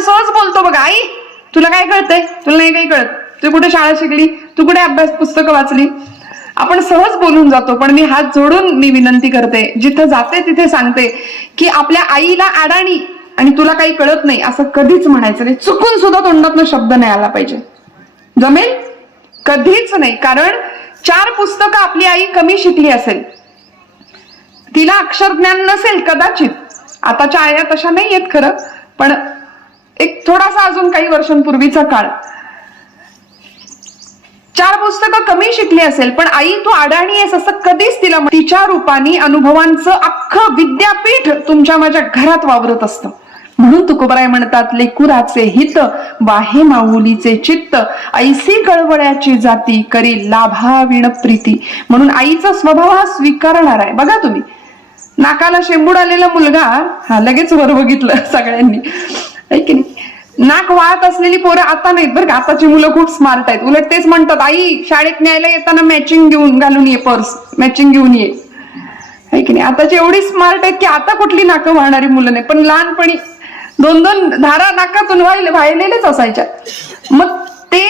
सहज बोलतो बघा, आई तुला काय कळतंय, तुला नाही काही कळत, तू कुठे शाळा शिकली, तू कुठे अभ्यास पुस्तकं वाचली. आपण सहज बोलून जातो. पण मी हात जोडून मी विनंती करते, जिथं जाते तिथे सांगते की आपल्या आईला अडाणी आणि तुला काही कळत नाही असं कधीच म्हणायचं नाही. चुकून सुद्धा तोंडातनं शब्द नाही आला पाहिजे. जमेल? कधीच नाही. कारण 4 पुस्तकं आपली आई कमी शिकली असेल, तिला अक्षर ज्ञान नसेल कदाचित. आताच्या आया तशा नाही आहेत खरं, पण एक थोडासा अजून काही वर्षांपूर्वीचा काळ. 4 पुस्तकं कमी शिकली असेल, पण आई तू अडाणी आहेस असं कधीच तिला. तिच्या रूपाने अनुभवांचं अख्खं विद्यापीठ तुमच्या माझ्या घरात वावरत असतं. म्हणून तुकोबराय म्हणतात, लेकुराचे हित वाहे माऊलीचे चित्त, ऐसी कळवळ्याची जाती करी लाभाविण प्रीती. म्हणून आईचा स्वभाव हा स्वीकारणार आहे. बघा तुम्ही, नाकाला शेंबूड आलेला मुलगा, हा लगेच वर बघितलं सगळ्यांनी, आहे की नाही. नाक वाहत असलेली पोरं आता नाहीत बरं का, आताची मुलं खूप स्मार्ट आहेत. उलट तेच म्हणतात, आई शाळेत न्यायला येताना मॅचिंग घेऊन घालून ये, पर्स मॅचिंग घेऊन ये, आहे की नाही. आताची एवढी स्मार्ट आहेत की आता कुठली नाकं वाहणारी मुलं नाही. पण लहानपणी 2-2 धारा नाकातून वाहिलेलेच असायच्या. मग ते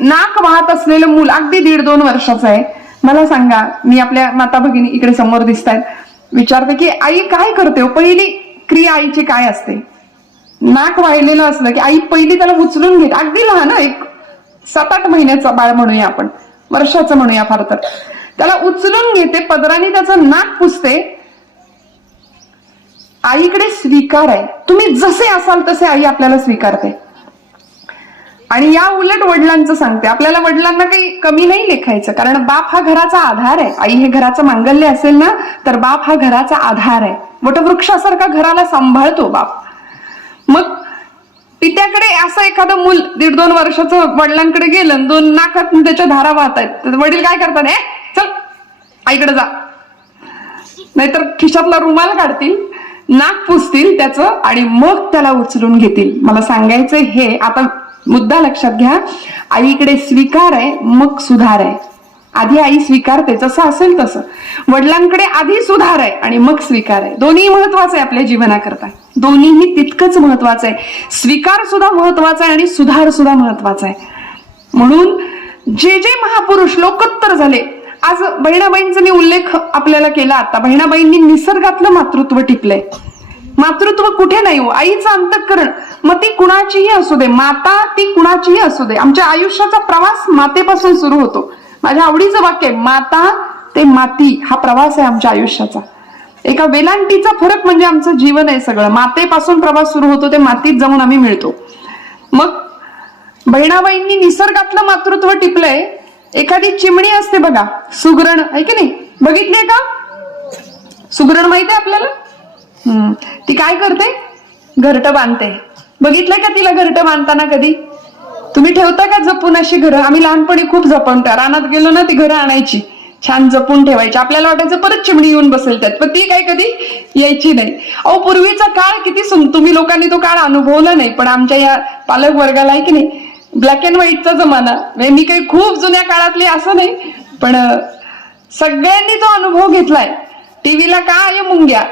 नाक वाहत असलेलं मूल अगदी 1.5-2 वर्षाचं आहे. मला सांगा, मी आपल्या माता भगिनी इकडे समोर दिसत आहेत, विचारते की आई काय करते हो, पहिली क्रिया आईची काय असते. नाक वाहिलेलं असलं की आई पहिली त्याला उचलून घेते. अगदी लहान, एक 7-8 महिन्याचं बाळ म्हणूया आपण, वर्षाचं म्हणूया फार तर, त्याला उचलून घेते, पदराने त्याचं नाक पुसते. आईकडे स्वीकार आहे. तुम्ही जसे असाल तसे आई आपल्याला स्वीकारते. आणि या उलट वडिलांचं सांगते, आपल्याला वडिलांना काही कमी नाही लेखायचं, कारण बाप हा घराचा आधार आहे. आई हे घराचं मांगल्य असेल ना, तर बाप हा घराचा आधार आहे. वटवृक्षासारखा घराला सांभाळतो बाप. मग पित्याकडे असं एखादं मूल 1.5-2 वर्षाचं वडिलांकडे गेलं, 2 नाकात त्याच्या धारा वाहत आहेत, तर वडील काय करतात, चल आईकडे जा, नाहीतर खिशातला रुमाल काढतील, नाक पुसतील त्याचं आणि मग त्याला उचलून घेतील. मला सांगायचं हे, आता मुद्दा लक्षात घ्या, आईकडे स्वीकार आहे मग सुधार आहे. आधी आई स्वीकारते जसं असेल तसं, वडिलांकडे आधी सुधार आहे आणि मग स्वीकार आहे. दोन्ही महत्वाचं आहे आपल्या जीवनाकरता, दोन्हीही तितकंच महत्वाचं आहे. स्वीकार सुद्धा महत्वाचा आहे आणि सुधार सुद्धा महत्वाचा आहे. म्हणून जे जे महापुरुष लोकोत्तर झाले, आज बहिणाबाईंचा मी उल्लेख आपल्याला केला. आता बहिणाबाईंनी निसर्गातलं मातृत्व टिपलंय. मातृत्व कुठे नाही हो, आईचं अंतःकरण. मग ती कुणाचीही असू दे, माता ती कुणाचीही असू दे. आमच्या आयुष्याचा प्रवास मातेपासून सुरू होतो. माझ्या आवडीचं वाक्य आहे, माता ते माती हा प्रवास आहे आमच्या आयुष्याचा. एका वेलांटीचा फरक म्हणजे आमचं जीवन आहे सगळं. मातेपासून प्रवास सुरू होतो, ते मातीत जाऊन आम्ही मिळतो. मग बहिणाबाईंनी निसर्गातलं मातृत्व टिपलंय. एखादी चिमणी असते बघा, सुगरण, आहे की नाही, बघितलीये का सुगरण, माहिती आहे आपल्याला. ती काय करते, घरटं बांधते. बघितलंय का तिला घरटं बांधताना कधी? तुम्ही ठेवता का जपून अशी घरं? आम्ही लहानपणी खूप जपून, त्या रानात गेलो ना ती घरं आणायची, छान जपून ठेवायची. आपल्याला वाटायचं परत चिमणी येऊन बसेल त्यात, पण ती काय कधी यायची नाही. अहो पूर्वीचा काळ किती तुम्ही लोकांनी तो काळ अनुभवला नाही, पण आमच्या या पालक वर्गाला, आहे की नाही, ब्लॅक अँड व्हाईटचा जमाना. मी काही खूप जुन्या काळातली असं नाही, पण सगळ्यांनी तो अनुभव घेतलाय. टीव्हीला काय मुंग्या,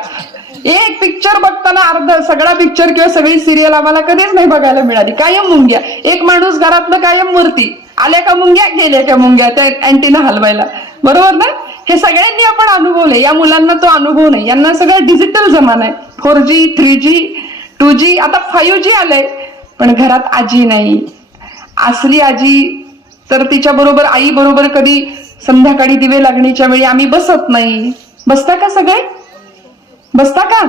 एक पिक्चर बघताना सगळा पिक्चर किंवा सगळी सिरियल आम्हाला कधीच नाही बघायला मिळाली. कायम मुंग्या, एक माणूस घरातलं कायम मूर्ती, आल्या का मुंग्या, गेल्या का मुंग्या, त्या अँटीना हलवायला, बरोबर ना. हे सगळ्यांनी आपण अनुभवले. या मुलांना तो अनुभव नाही, यांना सगळं डिजिटल जमाना आहे. 4G 3G 2G आता 5G आलंय. पण घरात आजी नाही. असली आजी तर तिच्या बरोबर, आई बरोबर कधी संध्याकाळी दिवे लागणीच्या वेळी आम्ही बसत नाही. बसता का सगळे? बसता का?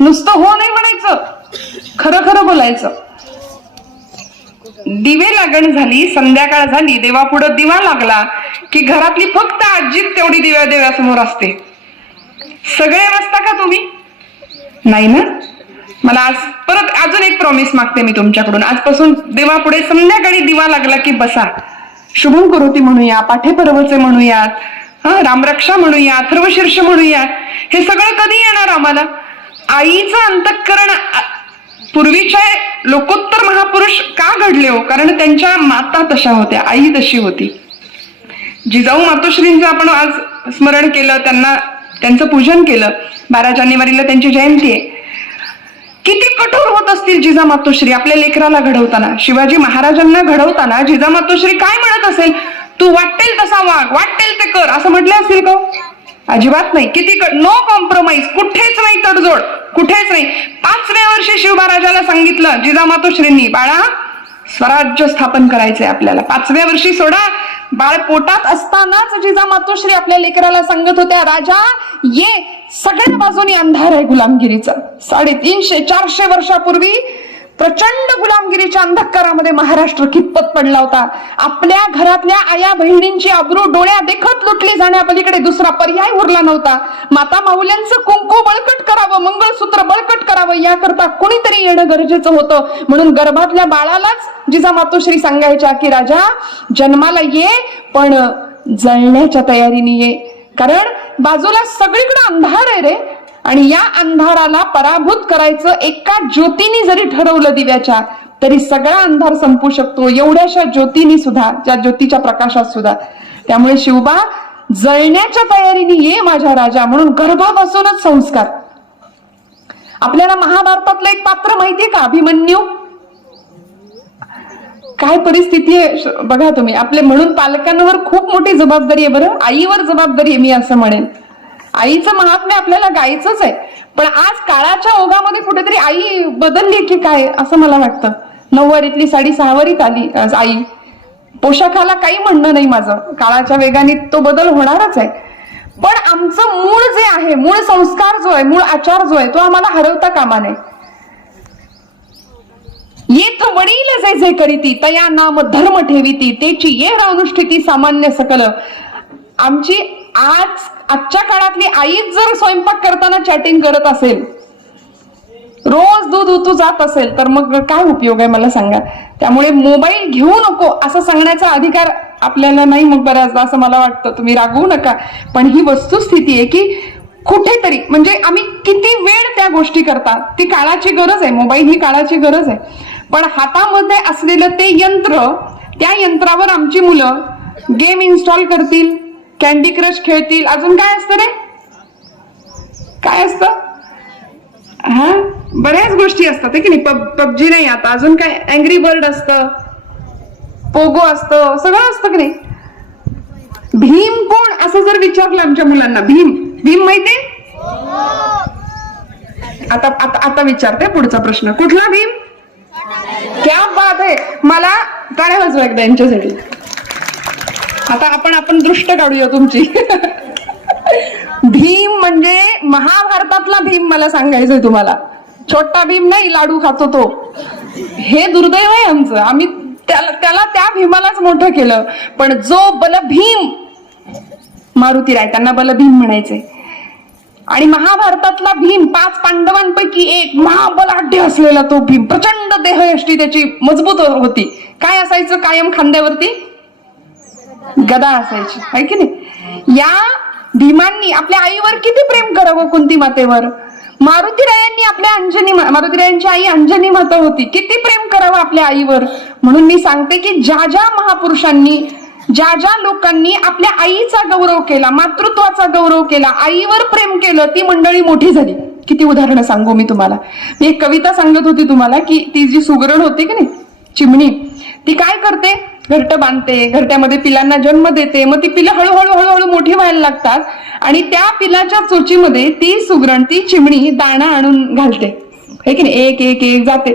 नुसतं हो नाही म्हणायचं, खरं खरं बोलायचं. दिवे लागण झाली, संध्याकाळ झाली, देवापुढं दिवा लागला की घरातली फक्त आजीच तेवढी देवासमोर असते. सगळे बसता का तुम्ही? नाही ना. मला आज परत अजून एक प्रॉमिस मागते मी तुमच्याकडून. आजपासून देवापुढे संध्याकाळी दिवा लागला की बसा. शुभम करोती म्हणूया, पाठेपर्वचे म्हणूयात, रामरक्षा म्हणूया, अथर्वशीर्ष म्हणूयात. हे सगळं कधी येणार आम्हाला? आईचं अंतःकरण. पूर्वीचे लोकोत्तर महापुरुष का घडले हो? कारण त्यांच्या माता तशा होत्या, आई तशी होती. जिजाऊ मातोश्रींचं आपण आज स्मरण केलं, त्यांचं पूजन केलं. 12 जानेवारीला त्यांची जयंती आहे. किती कठोर होतं असतील जिजामातोश्री आपल्या लेकराला घडवताना, शिवाजी महाराजांना घडवताना जिजामातोश्री काय म्हणत असेल? तू वाटेल तसा वाग, वाटेल ते कर, असं म्हटलं असेल का? अजिबात नाही. किती नो कॉम्प्रोमाइज, कुठेच नाही तडजोड, कुठेच नाही. 5व्या वर्षी शिवबा सांगितलं जिजामातोश्रींनी, बाळा स्वराज्य स्थापन करायचंय आपल्याला. 5व्या वर्षी सोडा, बाळ पोटात असतानाच जिजामातोश्री आपल्या लेकराला सांगत होत्या, राजा ये, सगळ्या बाजूनी अंधार आहे गुलामगिरीचा. 350-400 वर्षापूर्वी प्रचंड गुलामगिरीच्या अंधकारामध्ये महाराष्ट्र कितपत पडला होता. आपल्या घरातल्या आया बहिणींची अब्रू डोळ्या देखत लुटली जाण्यापलीकडे दुसरा पर्याय उरला नव्हता. माता माऊल्यांचं कुंकू बळकट करावं, मंगळसूत्र बळकट करावं, याकरता कोणीतरी येणं गरजेचं होतं. म्हणून गर्भातल्या बाळालाच जिजामातोश्री सांगायच्या की राजा जन्माला ये, पण जळण्याच्या तयारीने ये, कारण बाजूला सगळीकडे अंधार आहे रे. आणि या अंधाराला पराभूत करायचं एका ज्योतीने जरी ठरवलं दिव्याच्या, तरी सगळा अंधार संपू शकतो, एवढ्याशा ज्योतीने सुद्धा, ज्या ज्योतीच्या प्रकाशात सुद्धा. त्यामुळे शिवबा जळण्याच्या तयारीने ये माझ्या राजा, म्हणून गर्भापासूनच संस्कार. आपल्याला महाभारतातलं एक पात्र माहितीये का? अभिमन्यू. काय परिस्थिती आहे बघा तुम्ही. आपले म्हणून पालकांवर खूप मोठी जबाबदारी आहे बरं, आईवर जबाबदारी आहे मी असं म्हणेन. आईचं महात्म्य आपल्याला गायचंच आहे, पण आज काळाच्या ओघामध्ये कुठेतरी आई बदलली की काय असं मला वाटतं. 9वारीतली साडी 6वारीत आली आई. पोशाखाला काही म्हणणं नाही माझं, काळाच्या वेगाने तो बदल होणारच आहे. पण आमचं मूळ जे आहे, मूळ संस्कार जो आहे, मूळ आचार जो आहे, तो आम्हाला हरवता कामा नये. येथ वडील जे जे करीती तया नाम धर्म ठेवीती, तेची ये अनुष्ठिती सामान्य सकल. आमची आजच्या काळातली आईच जर स्वयंपाक करताना चॅटिंग करत असेल, रोज दूध उतू जात असेल, तर मग काय उपयोग आहे मला सांगा. त्यामुळे मोबाईल घेऊ नको असं सांगण्याचा अधिकार आपल्याला नाही मग बऱ्याचदा, असं मला वाटतं. तुम्ही रागवू नका, पण ही वस्तुस्थिती आहे की कुठेतरी म्हणजे आम्ही किती वेळ त्या गोष्टी करतात. ती काळाची गरज आहे, मोबाईल ही काळाची गरज आहे. पण हातामध्ये असलेलं ते यंत्र, त्या यंत्रावर आमची मुलं गेम इन्स्टॉल करतील, कॅन्डी क्रश खेळतील, अजून काय असतं रे, काय असतं, हा बऱ्याच गोष्टी असतात की नाही. पबजी नाही, आता अजून काय, अँग्री बर्ड असतं, पोगो असतं, सगळं असतं की नाही. भीम कोण असं जर विचारलं आमच्या मुलांना, भीम माहितीये? आता विचारते पुढचा प्रश्न, कुठला भीम? क्या बात आहे, मला टाळ्या वाजवा एकदा यांच्यासाठी. आता आपण दृष्ट काढूया तुमची. भीम म्हणजे महाभारतातला भीम मला सांगायचंय तुम्हाला. छोटा भीम नाही, लाडू खातो तो. हे दुर्दैव आहे आमचं, आम्ही त्याला त्या भीमालाच मोठं केलं. पण जो बलभीम, मारुतीराय त्यांना बलभीम म्हणायचे. आणि महाभारतातला भीम 5 पांडवांपैकी एक महाबलाढ्य असलेला तो भीम, प्रचंड देहयष्टी त्याची मजबूत होती. काय असायचं कायम खांद्यावरती? गदा असायची, आहे की नाही. या भीमांनी आपल्या आईवर किती प्रेम करावं, कुंती मातेवर. मारुतीरायांनी आपल्या मारुतीरायांची आई अंजनी माता होती, किती प्रेम करावं आपल्या आईवर. म्हणून मी सांगते की ज्या ज्या महापुरुषांनी, ज्या ज्या लोकांनी आपल्या आईचा गौरव केला, मातृत्वाचा गौरव केला, आईवर प्रेम केलं, ती मंडळी मोठी झाली. किती उदाहरणं सांगू मी तुम्हाला. मी एक कविता सांगत होती तुम्हाला की ती जी सुगरण होती की नाही, चिमणी, ती काय करते, घरटं बांधते, घरट्यामध्ये पिलांना जन्म देते. मग ती पिलं हळूहळू मोठी व्हायला लागतात आणि त्या पिलाच्या चोचीमध्ये ती सुगरण, ती चिमणी दाणा आणून घालते, हे की नाही. एक एक एक जाते.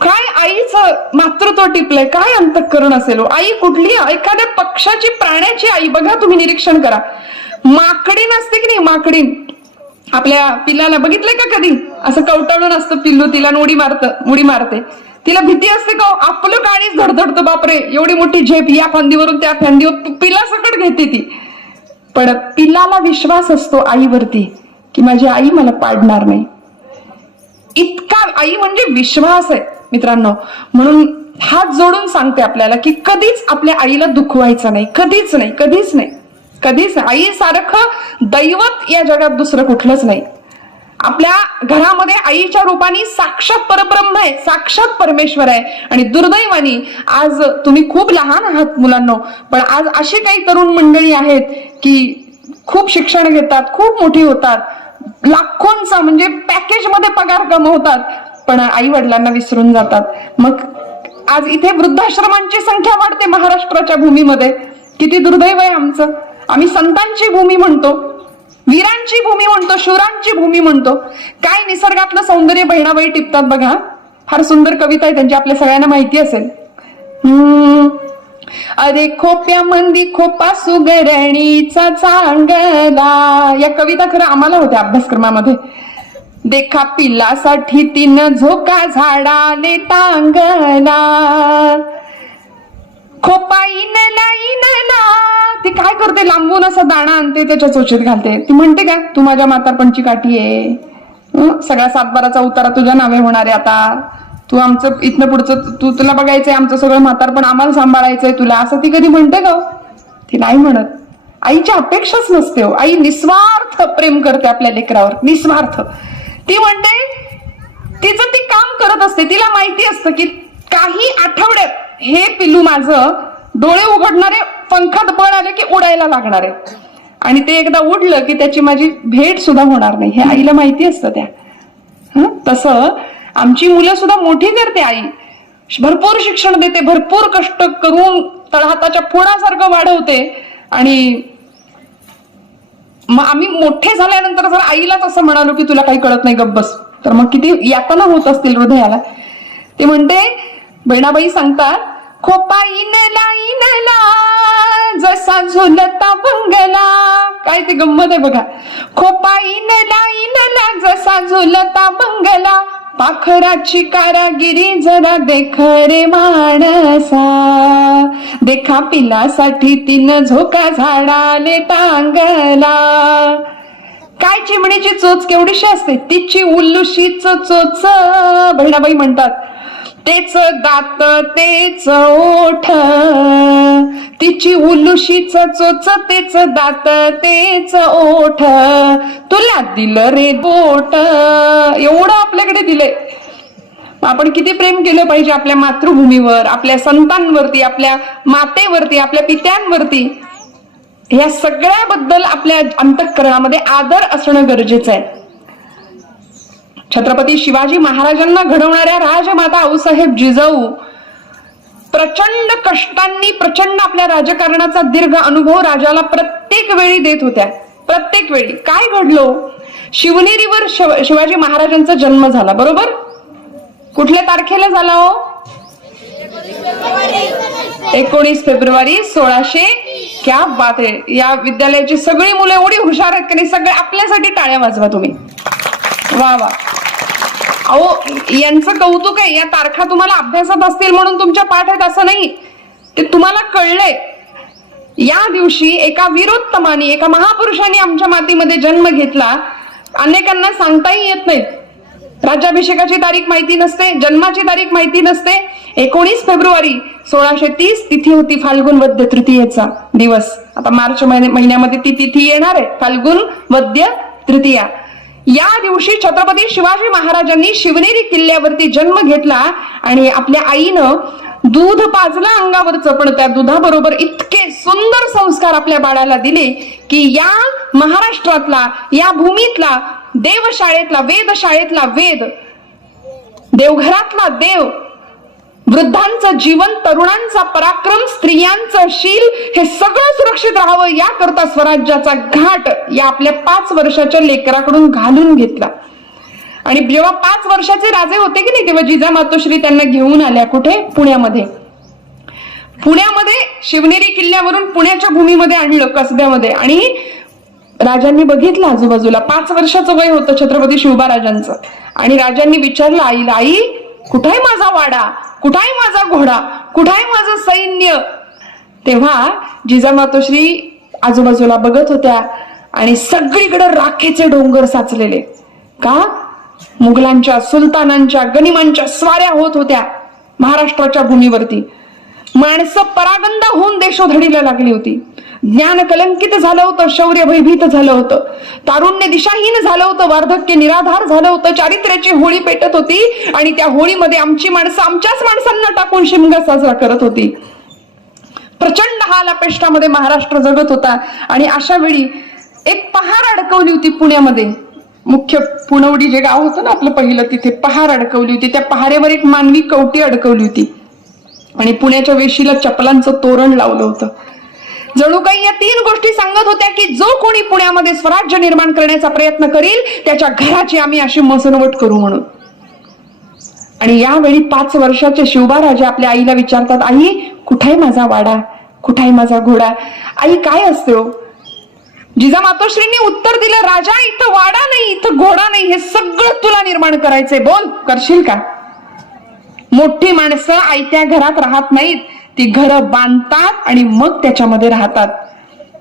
काय आईचं मातृत्व टिपलंय, काय अंतःकरण असेल. आई कुठली, एखाद्या पक्षाची, प्राण्याची आई बघा तुम्ही, निरीक्षण करा. माकडीन असते की नाही, माकडीन आपल्या पिल्लाला बघितलंय का कधी? असं कवटाळून असतं पिल्लू, तिला उडी मारते. तिला भीती असते का? आपलं काळीच धडधडतं, बापरे एवढी मोठी झेप, या फांदीवरून त्या फांदीवर पिल्ला सकट घेते ती. पण पिल्लाला विश्वास असतो आईवरती की माझी आई मला पाडणार नाही. इतका आई म्हणजे विश्वास आहे मित्रांनो. म्हणून हात जोडून सांगते आपल्याला की कधीच आपल्या आईला दुखवायचं नाही, कधीच नाही, कधीच नाही, कधीच नाही. आई सारखं दैवत या जगात दुसरं कुठलंच नाही. आपल्या घरामध्ये आईच्या रूपाने साक्षात परब्रह्म आहे, साक्षात परमेश्वर आहे. आणि दुर्दैवानी आज तुम्ही खूप लहान आहात मुलांनो, पण आज अशी काही तरुण मंडळी आहेत की खूप शिक्षण घेतात, खूप मोठी होतात, लाखोंचा म्हणजे पॅकेज मध्ये पगार कमवतात, पण आई वडिलांना विसरून जातात. मग आज इथे वृद्धाश्रमांची संख्या वाढते महाराष्ट्राच्या भूमीमध्ये. किती दुर्दैव आहे आमचं. आम्ही संतांची भूमी म्हणतो, वीरांची भूमी म्हणतो, शूरांची भूमी म्हणतो. काय निसर्गातलं सौंदर्य बहिणाबाई टिपतात बघा. फार सुंदर कविता आहे त्यांची, आपल्या सगळ्यांना माहिती असेल. अरे खोप्या मंदी खोपा सुगरणीचा चांगला, या कविता खरं आम्हाला होत्या अभ्यासक्रमामध्ये. देखा पिल्लासाठी तिनं झोका झाडाले टांगला, खोपा इनला इनला. ती काय करते, लांबून असा दाणा आणते, त्याच्या चोचीत घालते. ती म्हणते काय, तू माझ्या म्हातारपणची काठी आहे, सगळा सातबाराचा उतारा तुझ्या नावे होणार आहे आता, तू आमचं इथनं पुढचं तुला बघायचंय, आमचं सगळं म्हातारपण आम्हाला सांभाळायचंय तुला, असं ती कधी म्हणते का? ती नाही म्हणत. आईची अपेक्षाच नसते हो. आई निस्वार्थ प्रेम करते आपल्या लेकरावर, निस्वार्थ. ती म्हणते तिचं ती काम करत असते. तिला माहिती असतं की काही आठवड्यात हे पिल्लू माझं डोळे उघडणारे, पंखात बळ आले की उडायला लागणार आहे, आणि ते एकदा उडलं की त्याची माझी भेट सुद्धा होणार नाही, हे आईला माहिती असतं त्या. तसं आमची मुलं सुद्धा मोठी करते आई, भरपूर शिक्षण देते, भरपूर कष्ट करून तळहाताच्या फोडासारखं वाढवते. आणि मग आम्ही मोठे झाल्यानंतर जर आईलाच असं म्हणालो की तुला काही कळत नाही, गप्प बस, तर मग किती यातना होत असतील हृदयाला. ते म्हणते, बहिणाबाई सांगतात, खोपा इनला इनला जसा झुलता बंगला. काय ते गंमत आहे बघा. खोपा इनला इनला जसा झुलता बंगला, पाखराची कारागिरी जरा देख रे माणसा, देखा पिलासाठी तिनं झोका झाडाले टांगला. काय चिमणीची चोच केवढीशी असते, तिची उल्लुशीच चोच, बहिणाबाई म्हणतात, तेच दात तेच ओठ, तिची उल्लुशीच चोच तेच दात तेच ओठ, तुला दिलं रे बोट. एवढं आपल्याकडे दिलंय. आपण किती प्रेम केलं पाहिजे आपल्या मातृभूमीवर, आपल्या संतांवरती, आपल्या मातेवरती, आपल्या पित्यांवरती. या सगळ्याबद्दल आपल्या अंतःकरणामध्ये आदर असणं गरजेचं आहे. छत्रपती शिवाजी महाराजांना घडवणाऱ्या राजमाता आऊसाहेब जिजाऊ प्रचंड कष्टांनी, प्रचंड आपल्या राजकारणाचा दीर्घ अनुभव राजाला प्रत्येक वेळी देत होत्या. प्रत्येक वेळी काय घडलो, शिवनेरीवर शिवाजी महाराजांचा जन्म झाला, बरोबर? कुठल्या तारखेला झाला हो? 19 फेब्रुवारी 1600. क्या बात आहे. या विद्यालयाची सगळी मुलं एवढी हुशार आहेत की नाही, सगळे आपल्यासाठी टाळ्या वाजवा तुम्ही. वा वा. अहो, यांचं कौतुक आहे. या तारखा तुम्हाला अभ्यासात असतील म्हणून तुमच्या पाठ आहेत असं नाही, ते तुम्हाला कळलंय. या दिवशी एका वीरोत्तमाने, एका महापुरुषाने आमच्या मातीमध्ये जन्म घेतला. अनेकांना सांगताही येत नाही. राज्याभिषेकाची तारीख माहिती नसते, जन्माची तारीख माहिती नसते. 19 फेब्रुवारी 1630 तिथी होती फाल्गुन वद्य तृतीयेचा दिवस. आता मार्च महिन्यामध्ये ती तिथी येणार आहे, फाल्गुन वद्य तृतीया. या दिवशी छत्रपती शिवाजी महाराजांनी शिवनेरी किल्ल्यावरती जन्म घेतला आणि आपल्या आईनं दूध पाजलं अंगावरचं, पण त्या दुधाबरोबर इतके सुंदर संस्कार आपल्या बाळाला दिले की या महाराष्ट्रातला, या भूमीतला, देवशाळेतला, वेधशाळेतला वेद, देवघरातला देव, वृद्धांचं जीवन, तरुणांचा पराक्रम, स्त्रियांचं शील, हे सगळं सुरक्षित राहावं याकरता स्वराज्याचा घाट या आपल्या 5 वर्षाच्या लेकराकडून घालून घेतला. आणि जेव्हा 5 वर्षाचे राजे होते की नाही, तेव्हा जिजामातोश्री त्यांना घेऊन आल्या. कुठे? पुण्यामध्ये. पुण्यामध्ये शिवनेरी किल्ल्यावरून पुण्याच्या भूमीमध्ये आणलं, कसब्यामध्ये. आणि राजांनी बघितलं आजूबाजूला. 5 वर्षाचं वय होतं छत्रपती शिवबाराजांचं. आणि राजांनी विचारलं आईला, आई कुठाय माझा वाडा, कुठाय माझा घोडा, कुठाय माझं सैन्य? तेव्हा जिजामातोश्री आजूबाजूला बघत होत्या आणि सगळीकडे राखेचे डोंगर साचलेले. का? मुघलांच्या, सुलतानांच्या, गनिमांच्या स्वाऱ्या होत होत्या महाराष्ट्राच्या भूमीवरती. माणसं परागंदा होऊन देशोधडीला लागली होती. ज्ञान कलंकित झालं होतं, शौर्य भयभीत झालं होतं, तारुण्य दिशाहीन झालं होतं, वार्धक्य निराधार झालं होतं, चारित्र्याची होळी पेटत होती. आणि त्या होळीमध्ये आमची माणसं आमच्याच माणसांना टाकून शिमगा साजरा करत होती. प्रचंड हाल अपेष्टामध्ये महाराष्ट्र जगत होता. आणि अशा वेळी एक पहार अडकवली होती पुण्यामध्ये. मुख्य पुणवडी जे गाव होतं ना आपलं पहिलं, तिथे पहार अडकवली होती. त्या पहारेवर एक मानवी कवटी अडकवली होती आणि पुण्याच्या वेशीला चपलांचं तोरण लावलं होतं. जणू काही या 3 गोष्टी सांगत होत्या की जो कोणी पुण्यामध्ये स्वराज्य निर्माण करण्याचा प्रयत्न करील त्याच्या घराची आम्ही अशी मसनवट करू म्हणून. आणि यावेळी 5 वर्षाचे शिवबाराजे आपल्या आईला विचारतात, आई कुठाय माझा वाडा, कुठाय माझा घोडा. आई काय असते हो? जिजामातोश्रींनी उत्तर दिलं, राजा इथं वाडा नाही, इथं घोडा नाही, हे सगळं तुला निर्माण करायचंय, बोल करशील का? मोठी माणसं आयत्या घरात राहत नाहीत, ती घरं बांधतात आणि मग त्याच्यामध्ये राहतात.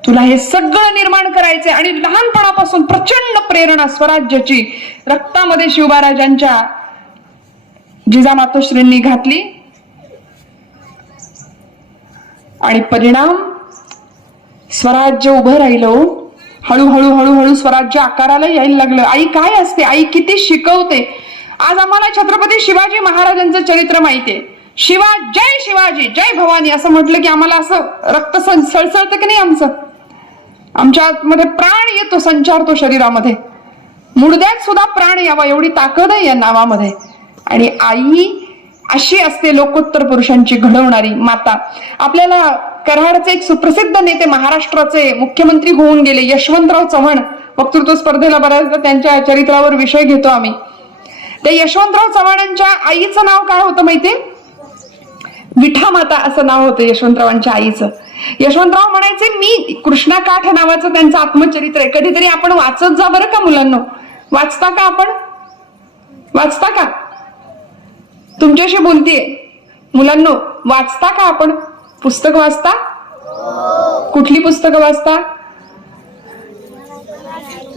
तुला हे सगळं निर्माण करायचंय. आणि लहानपणापासून प्रचंड प्रेरणा स्वराज्याची रक्तामध्ये शिवबाराजांच्या जिजामातोश्रींनी घातली आणि परिणाम स्वराज्य उभं राहिलं. हळूहळू हळूहळू स्वराज्य आकाराला यायला लागलं. आई काय असते, आई किती शिकवते. आज आम्हाला छत्रपती शिवाजी महाराजांचं चरित्र माहितीये. जय शिवाजी जय भवानी असं म्हटलं की आम्हाला असं रक्त सळसळतं की नाही, आमच्या मध्ये प्राण येतो, संचारतो शरीरामध्ये. मुडद्यात सुद्धा प्राण यावा एवढी ताकद आहे या नावामध्ये. आणि आई अशी असते लोकोत्तर पुरुषांची घडवणारी माता. आपल्याला कराडचे एक सुप्रसिद्ध नेते, महाराष्ट्राचे मुख्यमंत्री होऊन गेले यशवंतराव चव्हाण, वक्तृत्व स्पर्धेला बऱ्याचदा त्यांच्या चरित्रावर विषय घेतो आम्ही. त्या यशवंतराव चव्हाणांच्या आईचं नाव काय होतं माहितीये? विठा माता असं नाव होतं यशवंतरावांच्या आईचं. यशवंतराव म्हणायचे, मी कृष्णा काठ नावाचं त्यांचं आत्मचरित्र आहे, कधीतरी आपण वाचत जा बरं का मुलांना. वाचता का आपण? वाचता का? तुमच्याशी बोलतीये मुलांनो, वाचता का आपण? पुस्तक वाचता? कुठली पुस्तकं वाचता?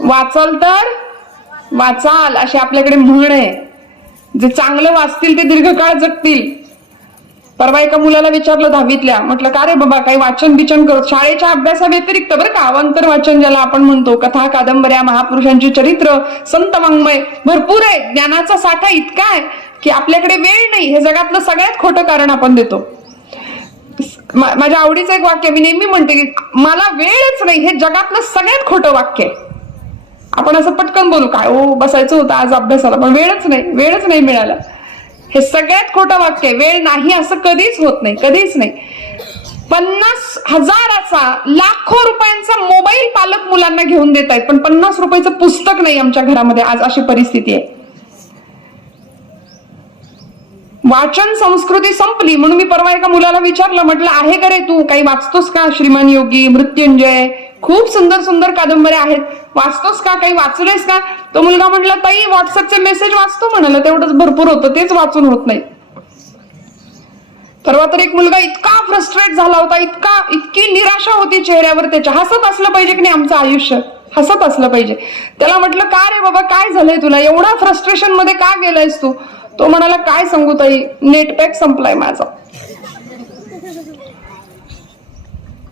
वाचाल तर वाचाल अशी आपल्याकडे म्हण आहे. जे चांगलं वाचतील ते दीर्घकाळ जगतील. परवा एका मुलाला विचारलं 10वीतल्या, म्हटलं का रे बाबा काही वाचन बिचन करत? शाळेच्या अभ्यासा व्यतिरिक्त बरं का, अवांतर वाचन ज्याला आपण म्हणतो, कथा कादंबऱ्या, महापुरुषांची चरित्र, संत वाङ्मय भरपूर आहे. ज्ञानाचा साठा इतका आहे की आपल्याकडे वेळ नाही. हे जगातलं सगळ्यात खोटं कारण आपण देतो. माझ्या आवडीचं एक वाक्य मी नेहमी म्हणते की मला वेळच नाही, हे जगातलं सगळ्यात खोटं वाक्य आहे. आपण असं पटकन बोलू, काय ओ बसायचं होतं आज अभ्यासाला, पण वेळच नाही मिळाला. हे सगळ्यात खोटं वाक्य आहे. वेळ नाही असं कधीच होत नाही, कधीच नाही. 50,000चा लाखो रुपयांचा मोबाईल पालक मुलांना घेऊन देत आहेत, पण 50 रुपयाचं पुस्तक नाही आमच्या घरामध्ये. आज अशी परिस्थिती आहे. वाचन संस्कृती संपली. म्हणून मी परवा एका मुलाला विचारलं, म्हटलं आहे का रे तू काही वाचतोस का? श्रीमान योगी, मृत्युंजय, खूप सुंदर सुंदर कादंबऱ्या आहेत, वाचतोस का? काही वाचलेस का? तो मुलगा म्हटला, ताई व्हॉट्सअपचे मेसेज वाचतो म्हणाला, तेवढंच भरपूर होतं, तेच वाचून होत नाही. परवा तर एक मुलगा इतका फ्रस्ट्रेट झाला होता, इतकी निराशा होती चेहऱ्यावर त्याच्या. हसत असलं पाहिजे की नाही आमचं आयुष्य, हसत असलं पाहिजे. त्याला म्हटलं, का रे बाबा काय झालंय तुला, एवढा फ्रस्ट्रेशन मध्ये का गेलायस तू? तो म्हणाला, काय सांगू ताई, नेट पॅक संपलाय माझा.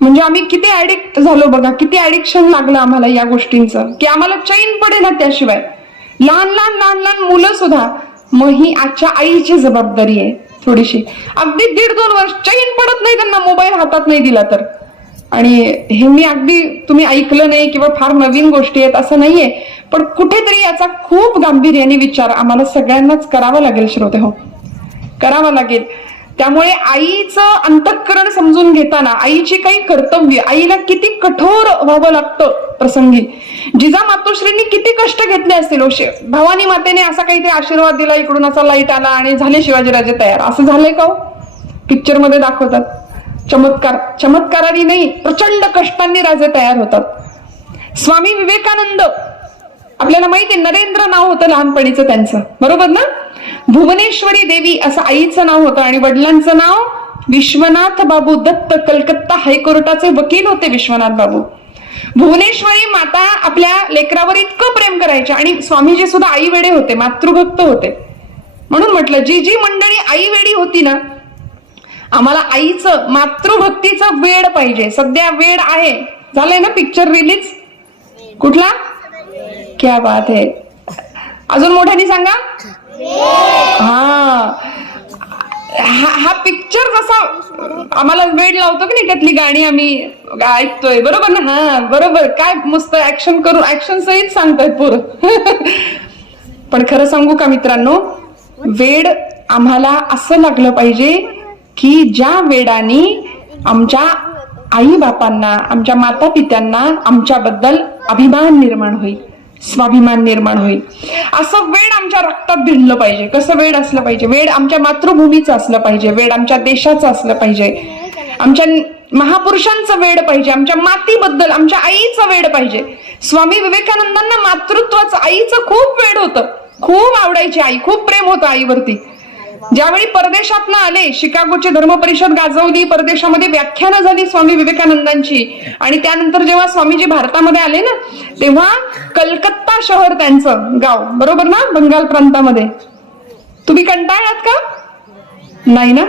म्हणजे आम्ही किती ऍडिक्ट झालो बघा, किती ऍडिक्शन लागलं आम्हाला या गोष्टींचं, की आम्हाला चैन पडेना त्याशिवाय. लहान लहान मुलं सुद्धा. मग ही आजच्या आईची जबाबदारी आहे थोडीशी. अगदी 1.5-2 वर्ष चैन पडत नाही त्यांना, मोबाईल हातात नाही दिला तर. आणि हे मी अगदी तुम्ही ऐकलं नाही किंवा फार नवीन गोष्टी आहेत असं नाहीये, पण कुठेतरी याचा खूप गांभीर्याने विचार आम्हाला सगळ्यांनाच करावा लागेल श्रोते हो, करावा लागेल. त्यामुळे आईचं अंतःकरण समजून घेताना आईची काही कर्तव्य, आईला किती कठोर व्हावं लागतं प्रसंगी. जिजामातोश्रींनी किती कष्ट घेतले असतील. भवानी मातेने असा काहीतरी आशीर्वाद दिला, इकडून असा लाईट आला आणि झाले शिवाजीराजे तयार, असं झालंय का? पिक्चर मध्ये दाखवतात. चमत्काराने नाही, प्रचंड कष्टांनी राजे तयार होतात. स्वामी विवेकानंद, आपल्याला माहिती, नरेंद्र नाव होतं लहानपणीचं त्यांचं, बरोबर ना? भुवनेश्वरी देवी असं आईचं नाव होतं आणि वडिलांचं नाव विश्वनाथ बाबू दत्त. कलकत्ता हायकोर्टाचे वकील होते विश्वनाथ बाबू. भुवनेश्वरी माता आपल्या लेकरावर इतकं प्रेम करायचे आणि स्वामीजी सुद्धा आई वेडे होते, मातृभक्त होते. म्हणून म्हटलं, जी मंडळी आई वेडी होती ना, आम्हाला आईचं मातृभक्तीचं वेड पाहिजे. सध्या वेड आहे, झालंय ना पिक्चर रिलीज, कुठला? क्या बात है, अजून मोठ्याने सांगा. हा पिक्चर जसा आम्हाला वेड लावतो की नाही त्यातली गाणी आम्ही ऐकतोय, बरोबर ना? हा बरोबर, काय मस्त ऍक्शन करून ऍक्शन सहित सांगतायत पोरं. पण खरं सांगू का मित्रांनो, वेड आम्हाला असं लागलं पाहिजे की ज्या वेडानी आमच्या आई बापांना, आमच्या माता पित्यांना आमच्याबद्दल अभिमान निर्माण होईल, स्वाभिमान निर्माण होईल. असं वेड आमच्या रक्तात भिनलं पाहिजे. कसं वेड असलं पाहिजे? वेड आमच्या मातृभूमीचं असलं पाहिजे, वेड आमच्या देशाचं असलं पाहिजे, आमच्या महापुरुषांचं वेड पाहिजे, आमच्या मातीबद्दल आमच्या आईचं वेड पाहिजे. स्वामी विवेकानंदांना मातृत्वाचं, आईचं खूप वेड होतं, खूप आवडायची आई, खूप प्रेम होतं आईवरती. ज्यावेळी परदेशातनं आले, शिकागोची धर्म परिषद गाजवली, परदेशामध्ये व्याख्यानं झाली स्वामी विवेकानंदांची, आणि त्यानंतर जेव्हा स्वामीजी भारतामध्ये आले ना, तेव्हा कलकत्ता शहर त्यांचं गाव, बरोबर ना, बंगाल प्रांतामध्ये. तुम्ही कंटाळलात का? नाही ना?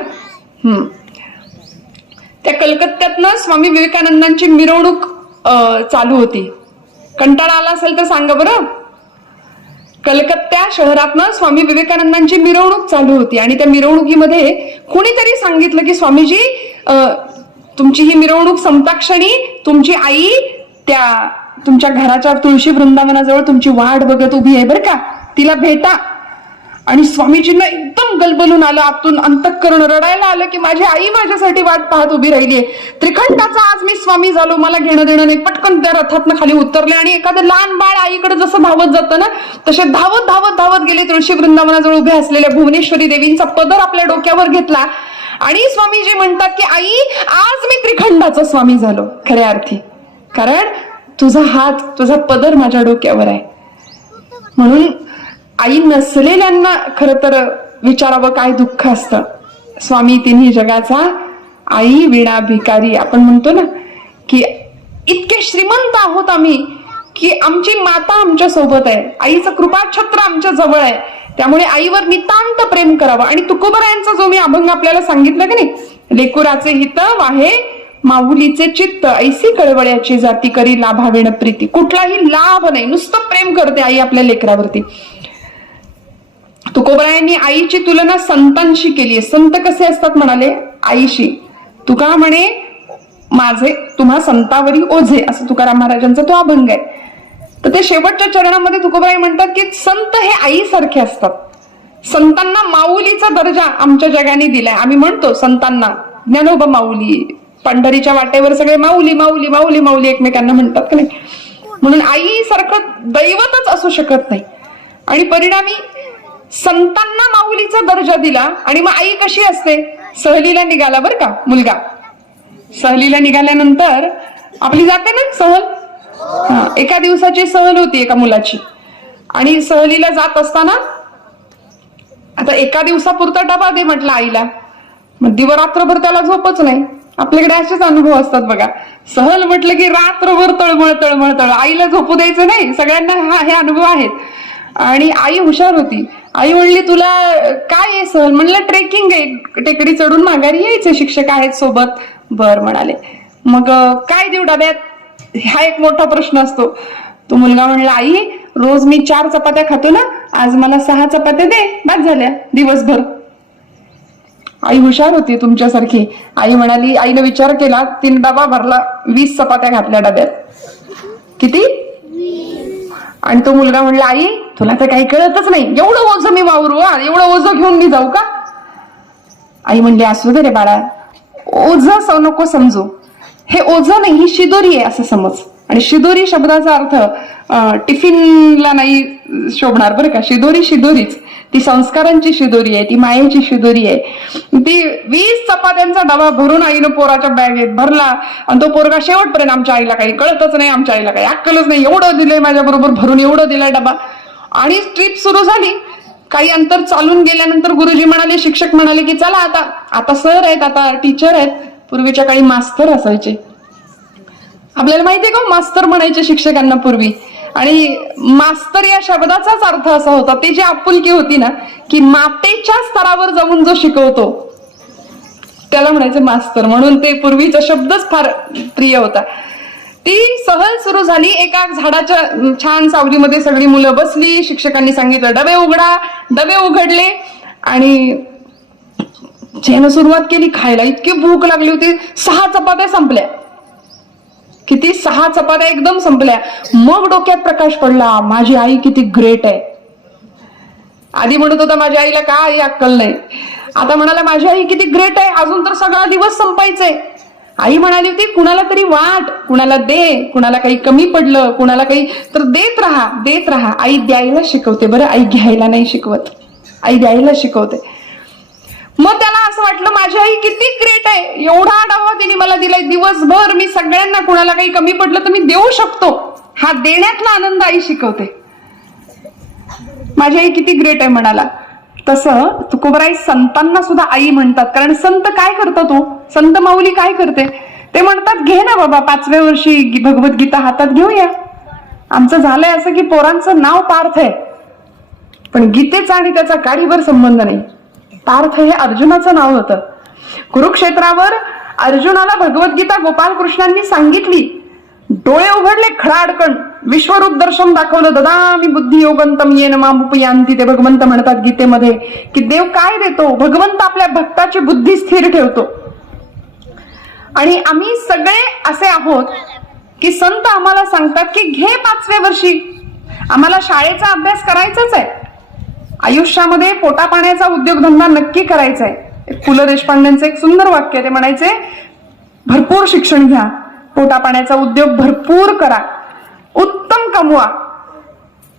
त्या कलकत्त्यातनं स्वामी विवेकानंदांची मिरवणूक चालू होती. कंटाळा आला असेल तर सांगा बरं. कलकत्ता शहरातनं स्वामी विवेकानंदांची मिरवणूक चालू होती, आणि त्या मिरवणुकीमध्ये कुणीतरी सांगितलं की स्वामीजी, तुमची ही मिरवणूक संपताक्षणी तुमची आई त्या तुमच्या घराच्या तुळशी वृंदावनाजवळ तुमची वाट बघत उभी आहे बरं का, तिला भेटा. आणि स्वामीजींना एकदम गलबलून आलं, आतून अंतःकरण रडायला आलं की माझी आई माझ्यासाठी वाट पाहत उभी राहिलीये. त्रिखंडाचा आज मी स्वामी झालो, मला घेणं देणं नाही. पटकन त्या रथातनं खाली उतरले, आणि एखादं लहान बाळ आईकडे जसं धावत जातं ना, तसे धावत धावत धावत गेले. तुळशी वृंदावनाजवळ उभे असलेल्या भुवनेश्वरी देवींचा पदर आपल्या डोक्यावर घेतला, आणि स्वामीजी म्हणतात की आई, आज मी त्रिखंडाचा स्वामी झालो खऱ्या अर्थी, कारण तुझा हात, तुझा पदर माझ्या डोक्यावर आहे. म्हणून आई नसलेल्यांना खर तर विचारावं काय दुःख असतं. स्वामी तिन्ही जगाचा, आई विणा भिकारी. आपण म्हणतो ना की इतके श्रीमंत आहोत आम्ही की आमची माता आमच्या सोबत आहे, आईचं कृपाछत्र आमच्या जवळ आहे, त्यामुळे आईवर नितांत प्रेम करावं. आणि तुकोबरायांचा जो मी अभंग आपल्याला सांगितलं की नाही, लेकुराचे हित वाहे माऊलीचे चित्त, ऐसी कळवळ्याची जाती करी लाभावेण प्रीती. कुठलाही लाभ नाही, नुसतं प्रेम करते आई आपल्या लेकरावरती. तुकोबरायांनी आईची तुलना संतांशी केली. संत कसे असतात म्हणाले? आईशी. तुका म्हणे माझे तुम्हा संतावरी ओझे, असं तुकाराम महाराजांचा तो अभंग आहे. तर ते शेवटच्या चरणामध्ये तुकोबराय म्हणतात की संत हे आईसारखे असतात. संतांना माऊलीचा दर्जा आमच्या जगाने दिलाय. आम्ही म्हणतो संतांना ज्ञानोबा माऊली, पंढरीच्या वाटेवर सगळे माऊली माऊली माऊली माऊली एकमेकांना म्हणतात की नाही. म्हणून आई सारखं दैवतच असू शकत नाही. आणि परिणामी संतांना माऊलीचा दर्जा दिला. आणि मग आई कशी असते? सहलीला निघाला बर का मुलगा, सहलीला निघाल्यानंतर आपली जाते ना सहल, एका दिवसाची सहल होती एका मुलाची. आणि सहलीला जात असताना आता एका दिवसापुरता डबा दे म्हटलं आईला. मग दिवरात्रभर त्याला झोपच नाही. आपल्याकडे असेच अनुभव असतात बघा. सहल म्हटलं की रात्रभर तळमळ तळमळ तळ, आईला झोपू द्यायचं नाही. सगळ्यांना हे अनुभव आहेत. आणि आई हुशार होती. आई म्हणली तुला काय आहे सहल? म्हणलं ट्रेकिंग आहे, टेकडी चढून माघारी यायचं, शिक्षक आहेत सोबत. बर म्हणाले. मग काय देऊ डब्यात? हा एक मोठा प्रश्न असतो. तो मुलगा म्हणला आई रोज मी 4 चपात्या खातो ना, आज मला 6 चपात्या दे, बाद झाल्या दिवसभर. आई हुशार होती तुमच्यासारखी. आई म्हणाली, आईने विचार केला, 3 डबा भरला, 20 चपात्या घातल्या डब्यात. किती? आणि तो मुलगा म्हणला आई तुला तर काही कळतच नाही, एवढं ओझं मी वावरू, एवढं ओझं घेऊन मी जाऊ का? आई म्हणली असू दे रे बाळा, ओझं नको समजू, हे ओझं नाही ही शिदोरी आहे असं समज. आणि शिदोरी शब्दाचा अर्थ टिफिनला नाही शोभणार बरं का. शिदोरी शिदोरीच, ती संस्कारांची शिदोरी आहे, ती मायेची शिदोरी आहे. ती 20 चपात्यांचा डबा भरून आईनं पोराच्या बॅगेत भरला. आणि तो पोरगा शेवटपर्यंत आमच्या आईला काही कळतच नाही, आमच्या आईला काही अक्कलच नाही, एवढं दिलंय माझ्या बरोबर भरून, एवढं दिलाय डबा. आणि ट्रिप सुरू झाली. काही अंतर चालून गेल्यानंतर गुरुजी म्हणाले, शिक्षक म्हणाले की चला आता सर आहेत, आता टीचर आहेत. पूर्वीच्या काळी मास्तर असायचे. आपल्याला माहितीये का मास्तर म्हणायचे शिक्षकांना पूर्वी. आणि मास्तर या शब्दाचाच अर्थ असा होता, ते जी आपुलकी होती ना, की मातेच्या स्तरावर जाऊन जो शिकवतो त्याला म्हणायचं मास्तर. म्हणून ते पूर्वीचा शब्दच फार प्रिय होता. ती सहल सुरू झाली. एका झाडाच्या छान सावलीमध्ये सगळी मुलं बसली. शिक्षकांनी सांगितलं डबे उघडा. डबे उघडले आणि ज्यानं सुरुवात केली खायला, इतकी भूक लागली होती, 6 चपात्या संपल्या. किती? 6 चपात्या एकदम संपल्या. मग डोक्यात प्रकाश पडला, माझी आई किती ग्रेट आहे. आधी म्हणत होता माझ्या आईला काय अक्कल नाही, आता म्हणाला माझी आई किती ग्रेट आहे, अजून तर सगळा दिवस संपायचंय. आई म्हणाली होती कुणाला तरी वाट, कुणाला दे, कुणाला काही कमी पडलं, कुणाला काही तर देत राहा, देत राहा. आई द्यायला शिकवते बरं, आई घ्यायला नाही शिकवत, आई द्यायला शिकवते. मग त्याला असं वाटलं माझी आई किती ग्रेट आहे, एवढा डावा तिने मला दिलाय दिवसभर, मी सगळ्यांना कुणाला काही कमी पडलं तर मी देऊ शकतो. हा देण्यातला आनंद आई शिकवते. माझी आई किती ग्रेट आहे म्हणाला. तसं तुकोबराई संतांना सुद्धा आई म्हणतात, कारण संत काय करतो, तो संत माऊली काय करते, ते म्हणतात घे ना बाबा 5व्या वर्षी भगवद्गीता हातात घेऊया. आमचं झालंय असं की पोरांचं नाव पार्थ आहे, पण गीतेचा आणि त्याचा काडीभर संबंध नाही. पार्थ हे अर्जुनाचं नाव होतं. कुरुक्षेत्रावर अर्जुनाला भगवद्गीता गोपालकृष्णांनी सांगितली, डोळे उघडले खडाडकण, विश्वरूप दर्शन दाखवलं, ददामी बुद्धी योगंतम येन मामुपयांती. ते भगवंत म्हणतात गीतेमध्ये की देव काय देतो, भगवंत आपल्या भक्ताची बुद्धी स्थिर ठेवतो. आणि आम्ही सगळे असे आहोत की संत आम्हाला सांगतात की घे 5व्या वर्षी, आम्हाला शाळेचा अभ्यास करायचाच आहे, आयुष्यामध्ये पोटा पाण्याचा उद्योगधंदा नक्की करायचा आहे. पु ल देशपांडेंचं एक सुंदर वाक्य, ते म्हणायचे भरपूर शिक्षण घ्या, पोटा पाण्याचा उद्योग भरपूर करा, उत्तम कमवा,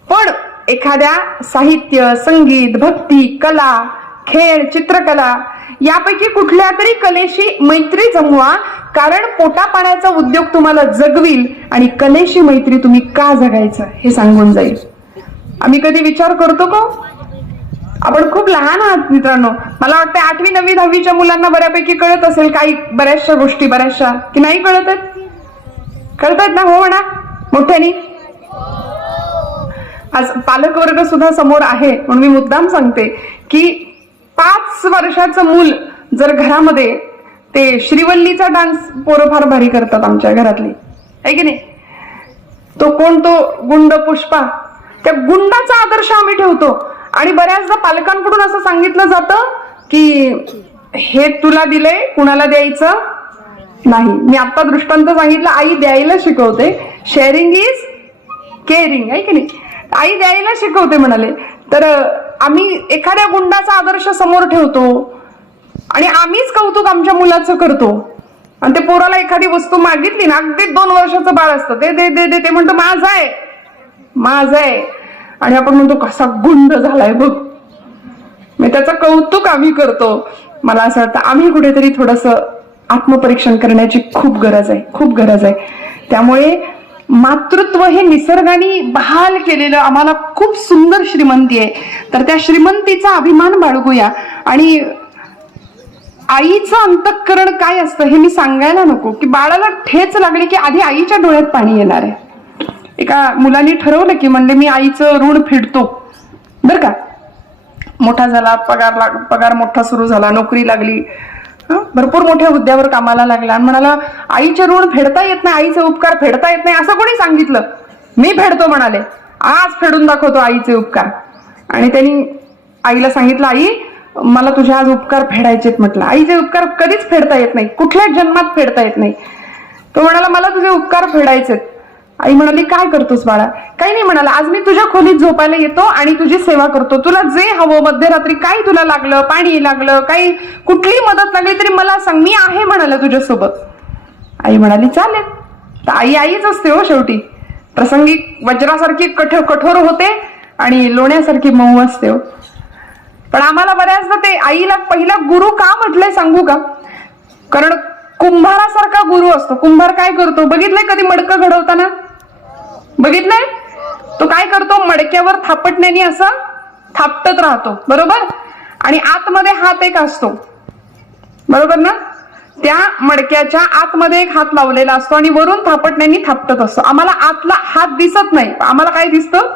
पण एखाद्या साहित्य, संगीत, भक्ती, कला, खेळ, चित्रकला यापैकी कुठल्या तरी कलेशी मैत्री जमवा, कारण पोटा पाण्याचा उद्योग तुम्हाला जगविल आणि कलेशी मैत्री तुम्ही का जगायचं हे सांगून जाईल. आम्ही कधी विचार करतो का? आपण खूप लहान आहात मित्रांनो, मला वाटतं 8वी 9वी 10वीच्या मुलांना बऱ्यापैकी कळत असेल काही बऱ्याचशा गोष्टी, बऱ्याचशा की नाही कळत आहेत, कळत आहेत ना? हो म्हणा मोठ्यानी. आज पालक वर्ग सुद्धा समोर आहे म्हणून मी मुद्दाम सांगते की 5 वर्षाचं मूल जर घरामध्ये, ते श्रीवल्लीचा डान्स पोरं फार भारी करतात आमच्या घरातली, आहे की नाही? तो कोण, तो गुंड पुष्पा, त्या गुंडाचा आदर्श आम्ही ठेवतो. आणि बऱ्याचदा पालकांकडून असं सांगितलं जातं की हे तुला दिलंय, कुणाला द्यायचं नाही. मी आता दृष्टांत सांगितलं, आई द्यायला शिकवते, शेअरिंग इज केअरिंग, आहे की नाही? आई द्यायला शिकवते म्हणाले. तर आम्ही एखाद्या गुंडाचा आदर्श समोर ठेवतो आणि आम्हीच कौतुक आमच्या मुलाचं करतो. आणि ते पोराला एखादी वस्तू मागितली ना, अगदी 2 वर्षाचं बाळ असतं, ते दे दे दे, ते म्हणतो माझं आहे, माझं आहे, आणि आपण म्हणतो कसा गुंड झालाय बघ. मी त्याचं कौतुक आम्ही करतो. मला असं वाटतं आम्ही कुठेतरी थोडंसं आत्मपरीक्षण करण्याची खूप गरज आहे, खूप गरज आहे. त्यामुळे मातृत्व हे निसर्गाने बहाल केलेलं आम्हाला खूप सुंदर श्रीमंती आहे. तर त्या श्रीमंतीचा अभिमान बाळगूया. आणि आईचं अंतःकरण काय असतं हे मी सांगायला नको, की बाळाला ठेच लागली की आधी आईच्या डोळ्यात पाणी येणार आहे. एका मुलांनी ठरवलं की म्हणले मी आईचं ऋण फेडतो बर का. मोठा झाला, पगार मोठा सुरू झाला, नोकरी लागली, भरपूर मोठ्या हुद्द्यावर कामाला लागला, आणि म्हणाला आईचे ऋण फेडता येत नाही, आईचे उपकार फेडता येत नाही असं कोणी सांगितलं? मी फेडतो म्हणाले, आज फेडून दाखवतो आईचे उपकार. आणि त्यांनी आईला सांगितलं आई मला तुझे आज उपकार फेडायचेत. म्हटलं आईचे उपकार कधीच फेडता येत नाही, कुठल्याच जन्मात फेडता येत नाही. तो म्हणाला मला तुझे उपकार फेडायचेत. आई म्हणाली काय करतोस बाळा? काही नाही म्हणाला, आज मी तुझ्या खोलीत झोपायला येतो आणि तुझी सेवा करतो, तुला जे हवं, मध्यरात्री काही तुला लागलं, पाणी लागलं, काही कुठली मदत लागली तरी मला सांग, मी आहे म्हणाला तुझ्यासोबत. आई म्हणाली चालेल. तर आई आईच असते हो शेवटी, प्रसंगी वज्रासारखी कठोर होते आणि लोण्यासारखी मऊ असते हो. पण आम्हाला बऱ्याचदा ते आईला पहिला गुरु का म्हटलंय सांगू का? कारण कुंभारासारखा गुरु असतो. कुंभार काय करतो बघितलंय कधी? मडकं घडवताना बघितलंय? तो काय करतो, मडक्यावर थापटण्याने असं थापटत राहतो, बरोबर? आणि आतमध्ये हात एक असतो, बरोबर ना? त्या मडक्याच्या आतमध्ये एक हात लावलेला असतो आणि वरून थापटण्याने थापटत असतो. आम्हाला आतला हात दिसत नाही, आम्हाला काय दिसतं?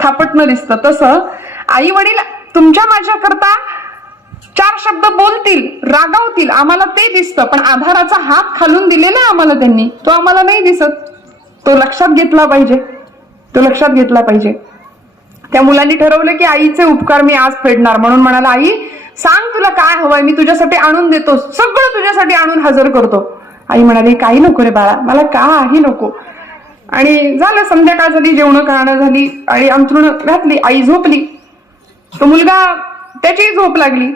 थापटणं दिसतं. तसं आई वडील तुमच्या माझ्या करता 4 शब्द बोलतील, रागावतील, आम्हाला ते दिसतं, पण आधाराचा हात खालून दिलेला आहे आम्हाला त्यांनी, तो आम्हाला नाही दिसत. तो लक्षात घेतला पाहिजे, तो लक्षात घेतला पाहिजे. त्या मुलांनी ठरवलं की आईचे उपकार मी आज फेडणार, म्हणून म्हणाला आई सांग तुला काय हवंय, मी तुझ्यासाठी आणून देतो, सगळं तुझ्यासाठी आणून हजर करतो. आई म्हणाली काही नको रे बाळा, मला काही नको. आणि झालं, संध्याकाळ झाली, जेवण खाणं झाली आणि अंथरुण घातली, आई झोपली. तो मुलगा त्याची झोप लागली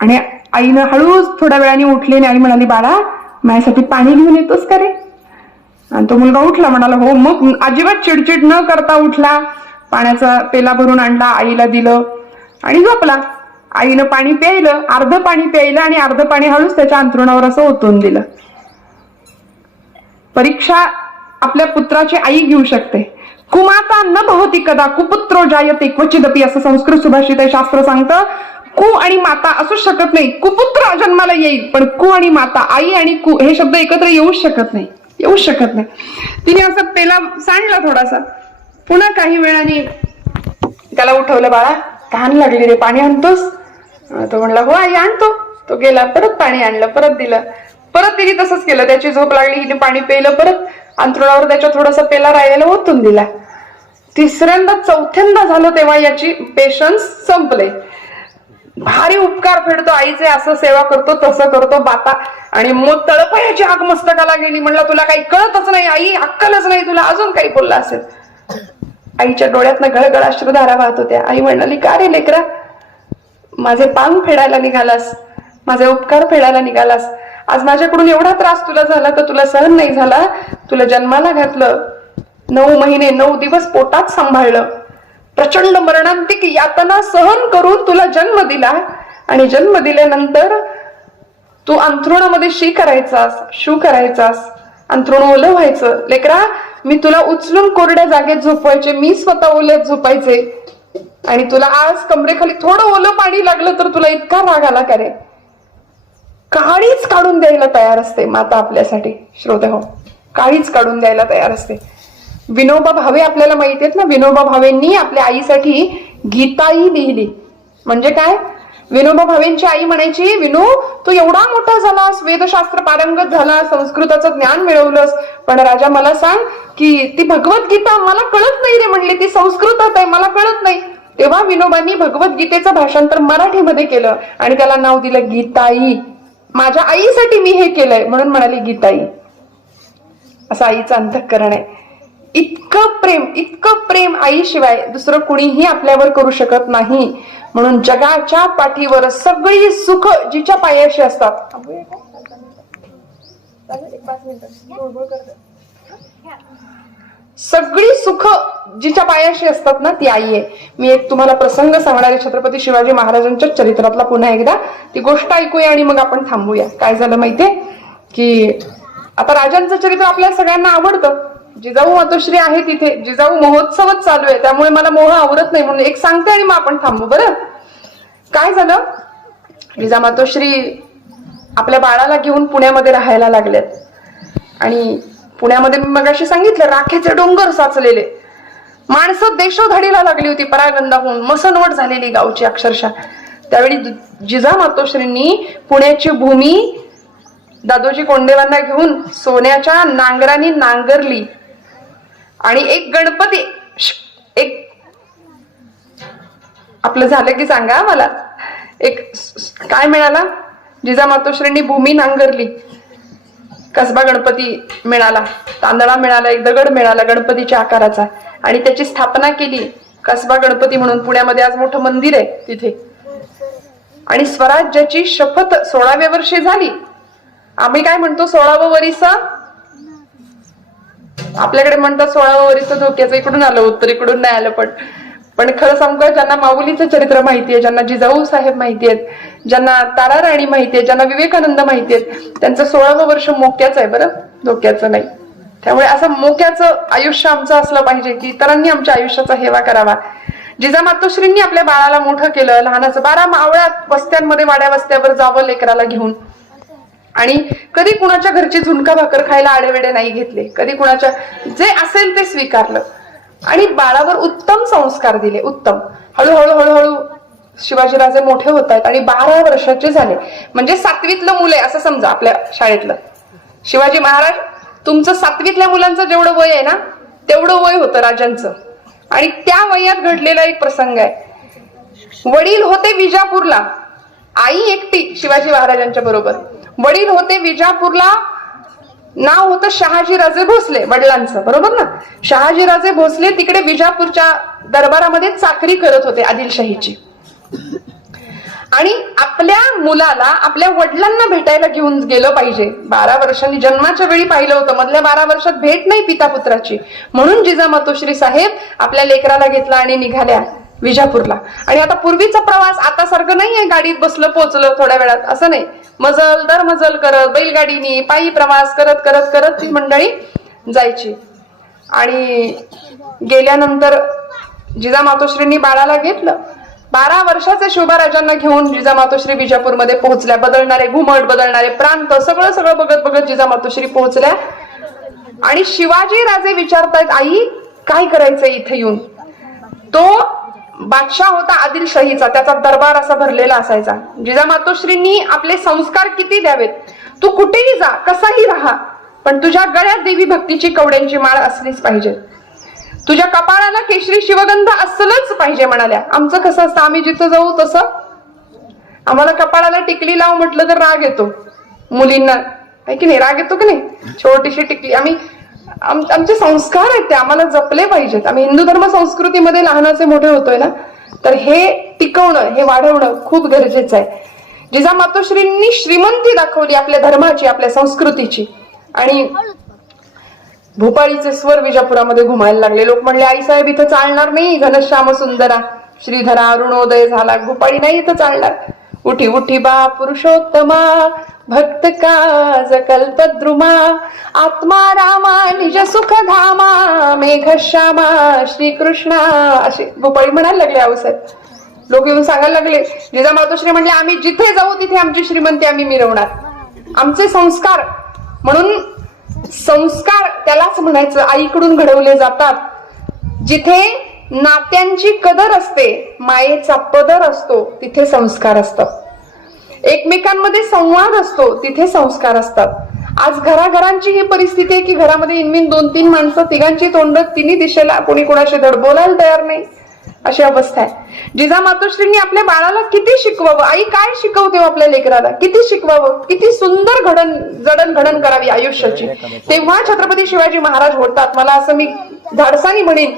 आणि आईनं हळूच थोड्या वेळाने उठली आणि आई म्हणाली बाळा माझ्यासाठी पाणी घेऊन येतोस का रे? आणि तो मुलगा उठला, म्हणाला हो. मग अजिबात चिडचिड न करता उठला, पाण्याचा पेला भरून आणला, आईला दिलं आणि झोपला. आईनं पाणी प्यायलं, अर्ध पाणी प्यायलं आणि अर्ध पाणी हळूच त्याच्या अंथरुणावर असं ओतून दिलं. परीक्षा आपल्या पुत्राची आई घेऊ शकते. कुमाता न भवती कदा कुपुत्रो जायते क्वचिदपि, असं संस्कृत सुभाषित आहे. शास्त्र सांगतं कु आणि माता असू शकत नाही. कुपुत्र जन्माला येईल, पण कु आणि माता, आई आणि कु हे शब्द एकत्र येऊच शकत नाही, येऊच शकत नाही. तिने असं पेला सांडला थोडासा. पुन्हा काही वेळाने त्याला उठवलं, बाळा तहान लागली रे, पाणी आणतोस? तो म्हणला हो आई आणतो. तो गेला, परत पाणी आणलं, परत दिलं. परत तिने तसंच केलं, त्याची झोप लागली, हिने पाणी प्यायलं, परत अंथरुणावर त्याच्या थोडासा पेला राहिलेला ओतून दिला. तिसऱ्यांदा चौथ्यांदा झालं तेव्हा याची पेशन्स संपले. भारी उपकार फेडतो आईचे, असं सेवा करतो, तसं करतो, बाता. आणि मग तळपायाची आग मस्तकाला गेली. म्हणला तुला काही कळतच नाही आई, अक्कलच नाही तुला, अजून काही बोलला असेल. आईच्या डोळ्यातनं गळगळ अश्रुधारा वाहत होत्या. आई म्हणाली का रे लेकरा, माझे पांग फेडायला निघालास, माझे उपकार फेडायला निघालास. आज माझ्याकडून एवढा त्रास तुला झाला तर तुला सहन नाही झाला. तुला जन्माला घातलं, 9 महिने 9 दिवस पोटात सांभाळलं, प्रचंड मरणांतिक यातना सहन करून तुला जन्म दिला. आणि जन्म दिल्यानंतर तू अंथरुणामध्ये शी करायचास, शू करायचास, अंथरुण ओलं व्हायचं. लेकरा मी तुला उचलून कोरड्या जागेत झोपवायचे, मी स्वतः ओल्यात झोपायचे. आणि तुला आज कमरेखाली थोडं ओलं पाणी लागलं तर तुला इतका राग आला का रे? काळीच काढून द्यायला तयार असते माता आपल्यासाठी. श्रोते हो, काळीच काढून द्यायला तयार असते. विनोबा भावे आपल्याला माहिती आहेत ना, विनोबा भावेंनी आपल्या आईसाठी गीताई लिहिली. म्हणजे काय? विनोबा भावेंची आई म्हणायची, विनू तू एवढा मोठा झालास, वेदशास्त्र पारंगत झाला, संस्कृताचं ज्ञान मिळवलंस, पण राजा मला सांग की ती भगवद्गीता मला कळत नाही रे म्हणली, ती संस्कृतात आहे, मला कळत नाही. तेव्हा विनोबांनी भगवद्गीतेचं भाषांतर मराठीमध्ये केलं आणि त्याला नाव दिलं गीताई. माझ्या आईसाठी मी हे केलंय म्हणून म्हणाली गीताई. असं आईचं अंतःकरण आहे. इतकं प्रेम आईशिवाय दुसरं कुणीही आपल्यावर करू शकत नाही. म्हणून जगाच्या पाठीवर सगळी सुख जिच्या पायाशी असतात, सगळी सुख जिच्या पायाशी असतात ना ती आई आहे. मी एक तुम्हाला प्रसंग सांगणारे छत्रपती शिवाजी महाराजांच्या चरित्रातला पुन्हा एकदा ती गोष्ट ऐकूया आणि मग आपण थांबूया. काय झालं माहितीये की आता राजांचं चरित्र आपल्या सगळ्यांना आवडतं. जिजाऊ मातोश्री आहे तिथे, जिजाऊ महोत्सवच चालू आहे, त्यामुळे मला मोह आवरत नाही म्हणून एक सांगते आणि मग आपण थांबू. बरं काय झालं, जिजा मातोश्री आपल्या बाळाला घेऊन पुण्यामध्ये राहायला लागल्यात. आणि पुण्यामध्ये मी मगाशी सांगितलं राखेचे डोंगर साचलेले, माणसं देशोधडीला लागली होती, परागंधाहून मसनवट झालेली गावची अक्षरशः. त्यावेळी जिजा मातोश्रींनी पुण्याची भूमी दादोजी कोंडेवांना घेऊन सोन्याच्या नांगरांनी नांगरली. आणि एक गणपती, एक आपलं झालं की सांगा मला, एक काय मिळाला, जिजा मातोश्रींनी भूमी नांगरली, कसबा गणपती मिळाला, तांदळा मिळाला, एक दगड मिळाला गणपतीच्या आकाराचा आणि त्याची स्थापना केली कसबा गणपती म्हणून. पुण्यामध्ये आज मोठं मंदिर आहे तिथे. आणि स्वराज्याची शपथ 16व्या वर्षी झाली. आम्ही काय म्हणतो 16वं वरीस, आपल्याकडे म्हणतात 16वं वरीस धोक्याचं, इकडून आलं उत्तर, इकडून नाही आलं. पण खरं सांगू, ज्यांना माऊलीचं चरित्र माहितीये, ज्यांना जिजाऊ साहेब माहितीयेत, ज्यांना ताराराणी माहितीये, ज्यांना विवेकानंद माहितीयेत, त्यांचं 16वं वर्ष मोक्याचं आहे बरं, धोक्याचं नाही. त्यामुळे असं मोक्याचं आयुष्य आमचं असलं पाहिजे की इतरांनी आमच्या आयुष्याचा हेवा करावा. जिजा मातोश्रींनी आपल्या बाळाला मोठं केलं, लहानाचं 12 मावळ्या वस्त्यांमध्ये, वाड्या वस्त्यावर जावं लेकराला घेऊन. आणि कधी कुणाच्या घरची झुणका भाकर खायला आडेवेडे नाही घेतले, कधी कुणाच्या जे असेल ते स्वीकारलं आणि बाळावर उत्तम संस्कार दिले. उत्तम. हळूहळू हळूहळू शिवाजीराजे मोठे होत आहेत आणि 12 वर्षाचे झाले, म्हणजे 7वीतलं मुलं आहे असं समजा आपल्या शाळेतलं. शिवाजी महाराज तुमचं 7वीतल्या मुलांचं जेवढं वय आहे ना तेवढं वय होतं राजांचं. आणि त्या वयात घडलेला एक प्रसंग आहे. वडील होते विजापूरला, आई एकटी शिवाजी महाराजांच्या बरोबर. वडील होते विजापूरला, नाव होतं शहाजीराजे भोसले वडिलांचं, बरोबर ना. शहाजीराजे भोसले तिकडे विजापूरच्या दरबारामध्ये चाकरी करत होते आदिलशाहीची. आणि आपल्या मुलाला आपल्या वडिलांना भेटायला घेऊन गेलं पाहिजे. 12 वर्षांनी जन्माच्या वेळी पाहिलं होतं, मधल्या 12 वर्षात भेट नाही पिता पुत्राची, म्हणून जिजामातोश्री साहेब आपल्या लेकराला घेतला आणि निघाल्या विजापूरला. आणि आता पूर्वीचा प्रवास आता सारखं नाहीये, गाडीत बसलं पोहोचलं थोड्या वेळात, असं नाही. मजल दर मजल करत, बैलगाडीनी पायी प्रवास करत करत करत ती मंडळी जायची. आणि गेल्यानंतर जिजामातोश्रींनी बाळाला घेतलं. 12 वर्षाचे शोभाराजांना घेऊन जिजामातोश्री विजापूरमध्ये पोहोचल्या. बदलणारे घुमट, बदलणारे प्रांत, सगळं सगळं बघत बघत जिजामातोश्री पोहोचल्या. आणि शिवाजी राजे विचारतायत, आई काय करायचंय इथे येऊन. तो बादशाह होता आदिलशाहीचा, त्याचा दरबार असा भरलेला असायचा. जिजामातोश्रींनी आपले संस्कार किती द्यावेत, तू कुठेही जा, कसाही राहा, पण तुझ्या गळ्यात देवी भक्तीची कवड्यांची माळ असलीच पाहिजे, तुझ्या कपाळाला केशरी शिवगंध असलंच पाहिजे म्हणाल्या. आमचं कसं असतं, आम्ही जिथं जाऊ तसं आम्हाला कपाळाला टिकली लाव म्हटलं तर राग येतो मुलींना, आहे की नाही, राग येतो की नाही. छोटीशी टिकली, आम्ही आमचे संस्कार आहेत ते आम्हाला जपले पाहिजेत. आम्ही हिंदू धर्म संस्कृतीमध्ये लहानाचे मोठे होतोय ना, तर हे टिकवणं, हे वाढवणं खूप गरजेचं आहे. जिजामातोश्रींनी श्रीमंती दाखवली आपल्या धर्माची, आपल्या संस्कृतीची. आणि भोपाळीचे स्वर विजापुरामध्ये घुमायला लागले. लोक म्हणले, आई साहेब इथं चालणार नाही, घनश्याम सुंदरा श्रीधरा अरुणोदय झाला, भोपाळी नाही इथं चालणार. उठी उठी बा पुरुषोत्तमा, भक्त काज कल्पद्रुमा, आत्मा रामा निज सुख धामा, मेघश्यामा श्रीकृष्णा, असे भोपाळी म्हणायला लागले आऊसाहेब. लोक येऊन सांगायला लागले. जिजामातोश्री म्हणले, आम्ही जिथे जाऊ तिथे आमची श्रीमंती आम्ही मिरवणार, आमचे संस्कार. म्हणून संस्कार त्यालाच म्हणायचं आईकडून घडवले जातात. जिथे नात्यांची कदर असते, मायेचा पदर असतो, तिथे संस्कार असतात. एकमेकांमध्ये संवाद असतो, तिथे संस्कार असतात. आज घराघरांची ही परिस्थिती आहे की घरामध्ये इनमिन 2-3 माणसं, तिघांची तोंड तिन्ही दिशेला, कोणी कोणाशी धड बोलायला तयार नाही, अशी अवस्था आहे. जिजामातोश्रींनी आपल्या बाळाला किती शिकवावं, आई काय शिकवते आपल्या लेकराला, किती शिकवावं, किती सुंदर जडणघडण करावी आयुष्याची, तेव्हा छत्रपती शिवाजी महाराज होतात. मला असं मी धाडसानी म्हणेन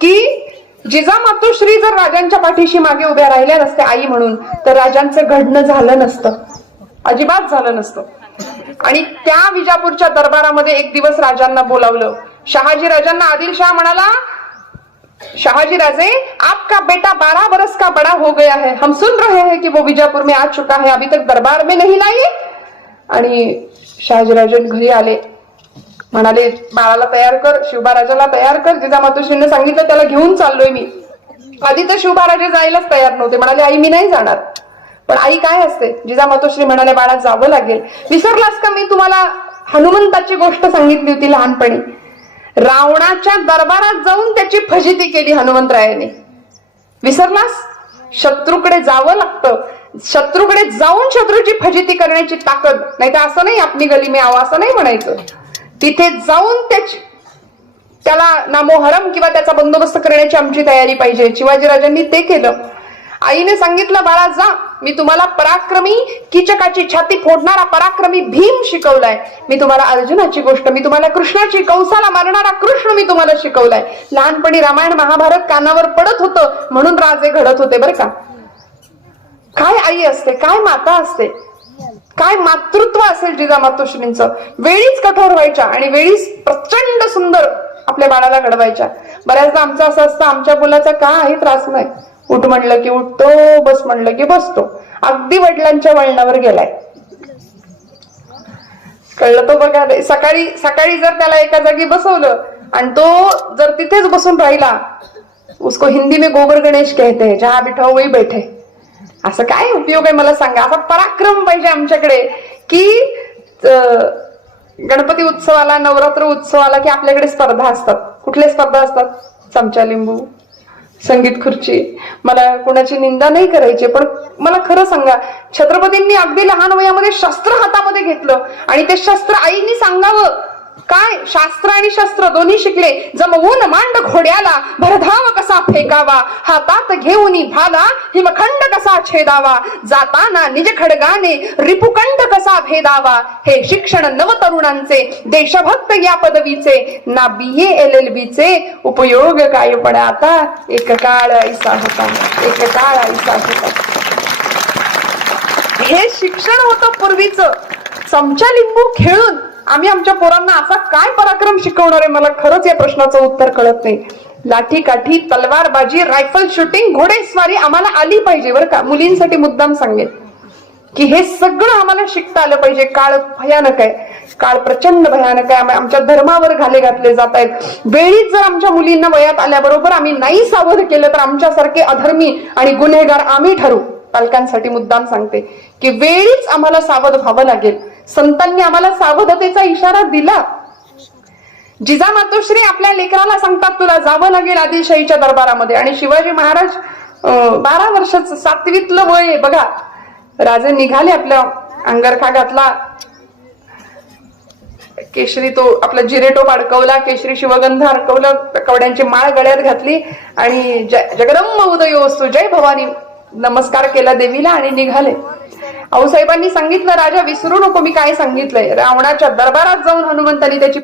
की जिजामातोश्री जर राजांच्या पाठीशी मागे उभ्या राहिल्या नसत्या आई म्हणून, तर राजांचं घडणं झालं नसतं, अजिबात झालं नसतं. आणि त्या विजापूरच्या दरबारामध्ये एक दिवस राजांना बोलावलं. शहाजी राजांना आदिलशाह म्हणाला, शाहजी राजे आपका बेटा 12 बरस का बड़ा हो गया है, हम सुन रहे हैं कि वो बीजापुर में आ चुका है, अभी तक दरबार में नहीं लाई. आणि शहाजी राजे घरी आले, म्हणाले बाळाला तयार कर, शिवबाराजाला तयार कर. जिजामातोश्रींनी सांगितलं त्याला घेऊन चाललोय मी. आधी तर शिवबाराजे जायलाच तयार नव्हते, म्हणाले आई मी नाही जाणार. पण आई काय असते, जिजामातोश्री म्हणाले बाळा जावं लागेल. विसरलास का मी तुम्हाला हनुमंताची गोष्ट सांगितली होती लहानपणी, रावणाच्या दरबारात जाऊन त्याची फजिती केली हनुमंतरायाने, विसरलास. शत्रूकडे जावं लागतं, शत्रूकडे जाऊन शत्रूची फजिती करण्याची ताकद, नाही तर असं नाही आपली गली में आवा असं नाही म्हणायचं, तिथे जाऊन त्याला नामोहरम किंवा त्याचा बंदोबस्त करण्याची आमची तयारी पाहिजे. शिवाजीराजांनी ते केलं. आईने सांगितलं बाळा जा, मी तुम्हाला पराक्रमी कीचकाची छाती फोडणारा पराक्रमी भीम शिकवलाय, मी तुम्हाला अर्जुनाची गोष्ट, मी तुम्हाला कृष्णाची, कंसाला मारणारा कृष्ण मी तुम्हाला शिकवलाय. लहानपणी रामायण महाभारत कानावर पडत होतं म्हणून राजे घडत होते बरं का. काय आई असते, काय माता असते, काय मातृत्व असेल जिजामातोश्रींचं. वेळीच कठोर व्हायच्या आणि वेळीच प्रचंड सुंदर आपल्या बाळाला घडवायच्या. बऱ्याचदा आमचं असं असतं, आमच्या मुलाचा काही त्रास नाही, उठ म्हणलं की उठतो, बस म्हणलं की बसतो, अगदी वडिलांच्या वळणावर गेलाय. कळलं तो बघा. सकाळी सकाळी जर त्याला एका जागी बसवलं आणि तो जर तिथेच बसून राहिला, उसको हिंदी में गोबर गणेश कहते हैं, जहां बिठाओ वही बैठे. असं काय उपयोग आहे मला सांगा. असा पराक्रम पाहिजे आमच्याकडे की गणपती उत्सवाला, नवरात्र उत्सवाला की आपल्याकडे स्पर्धा असतात. कुठल्या स्पर्धा असतात? चमचा लिंबू, संगीत खुर्ची. मला कोणाची निंदा नाही करायची, पण मला खरं सांगा, छत्रपतींनी अगदी लहान वयामध्ये शस्त्र हातामध्ये घेतलं आणि ते शस्त्र आईनी सांगावं काय शास्त्र आणि शस्त्र दोन्ही शिकले. जमवून मांड घोड्याला भरधाव कसा फेकावा, हातात घेऊन भाला हिमखंड कसा छेदावा, जाताना निज खडगाने रिपुकंड कसा भेदावा. हे शिक्षण नवतरुणांचे देशभक्त या पदवीचे, ना BA LLB चे उपयोग काय पण आता. एक काळ ऐसा होता, एक काळ ऐसा होता. हे शिक्षण होतं पूर्वीचं. चमचा लिंबू खेळून आम्ही आमच्या पोरांना असा काय पराक्रम शिकवणार आहे, मला खरंच या प्रश्नाचं उत्तर कळत नाही. लाठी काठी, तलवारबाजी, रायफल शूटिंग, घोडेस्वारी आम्हाला आली पाहिजे बरं का. मुलींसाठी मुद्दाम सांगेल की हे सगळं आम्हाला शिकता आलं पाहिजे. काळ भयानक आहे, काळ प्रचंड भयानक आहे. आमच्या धर्मावर घाले घातले जात आहेत. वेळीच जर आमच्या मुलींना वयात आल्याबरोबर आम्ही नाही सावध केलं तर आमच्यासारखे अधर्मी आणि गुन्हेगार आम्ही ठरू. पालकांसाठी मुद्दाम सांगते की वेळीच आम्हाला सावध व्हावं लागेल. संतांनी आम्हाला सावधतेचा इशारा दिला. जिजामातोश्री आपल्या लेकराला सांगतात तुला जावं लागेल आदिलशाहीच्या दरबारामध्ये. आणि शिवाजी महाराज 12 वर्षाचं 7वीतलं वय आहे बघा. राजे निघाले, आपल्या अंगरखा घातला, केशरी तो आपला जिरेटोप अडकवला, केशरी शिवगंध अडकवलं, कवड्यांची माळ गळ्यात घातली आणि जगदंब उदयोस्तु जय भवानी नमस्कार केला देवीला आणि निघाले. आऊसाहेबांनी सांगितलं राजा विसरू नको मी काय सांगितलंय. रावणाच्या दरबारात जाऊन हनुमंतांनी त्याची